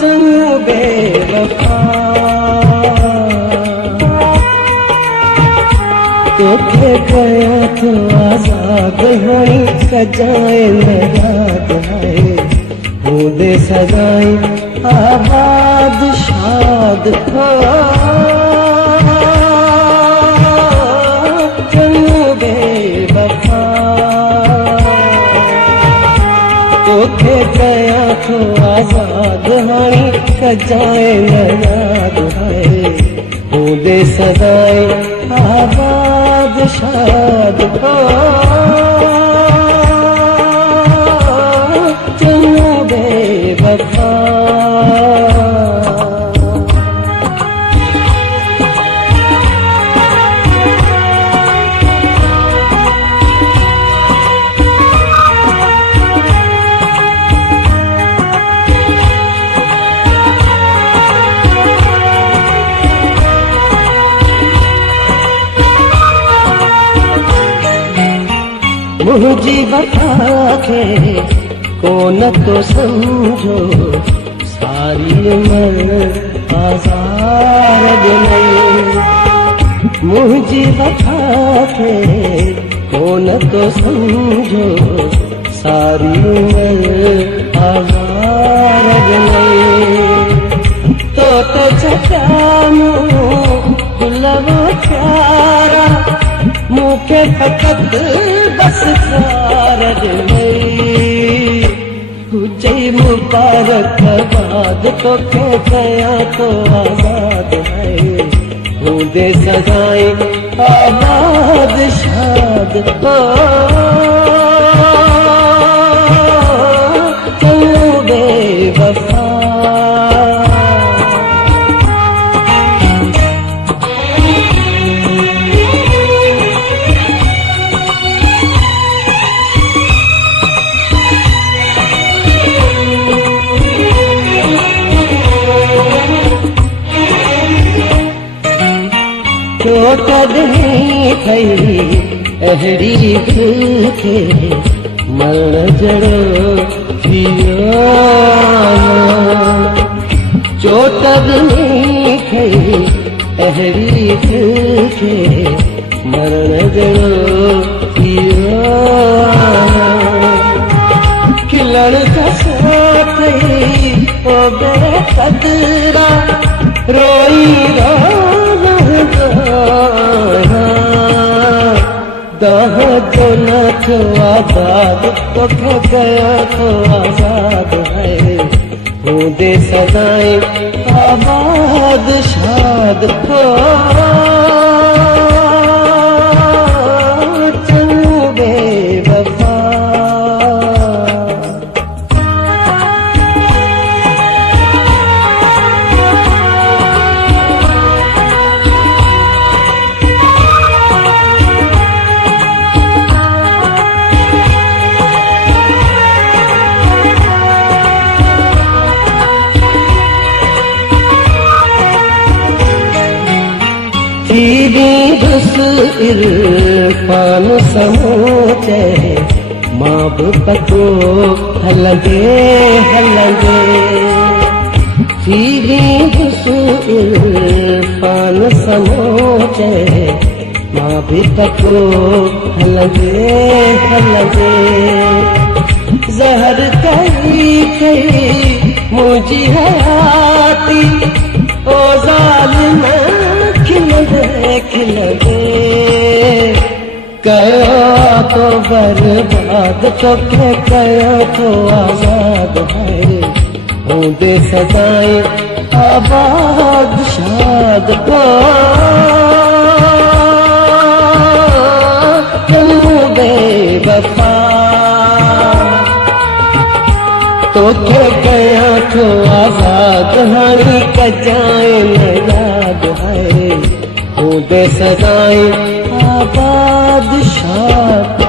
चंगू बेवफा तोखे गया तो आजाद होई सजाए याद है दे सजाई आबाद शाद हो चंगू बेवफा तोखे गया तो आजाद होई सजाए याद है दे सजाए आबाद शाद हो चंगू बेवफा मुझी बता के कौन तो समझो सारी उम्र आजार नहीं मुझी बता के कौन तो समझो सारी उम्र आजार नहीं तो छटामू गुलाबो प्यारा मुखे फकत बस कारज नहीं तुझे मुबारक बाद तो के गया तो आजाद है दे सजाए आबाद शाद हो चंगू बेवफा चोट नहीं थई अहड़ी दिल के मरण जड़ो पियो चोट नहीं थई अहड़ी दिल के मरण जड़ो पियो खिलण कसो थई ओ बेकदरा रोई रो दाह जो न थो आजाद तोखे गया तो आजाद है दे सदाए आबाद शाद हो चंगू बेवफा सीधी दुस इरफान समूचे मां पतो हलंगे हलंगे सीधी दुस इरफान समूचे मां पतो हलंगे हलंगे जहर कई कई मुझी हयाती ओ जालिम खिलगे कयो तो बर्बाद तो कयो तो आजाद है दे सजाए आबाद शाद हो चंगू बेवफा तोखे गया तो आजाद हाणी कजाए याद है दे सजाए आबाद शाद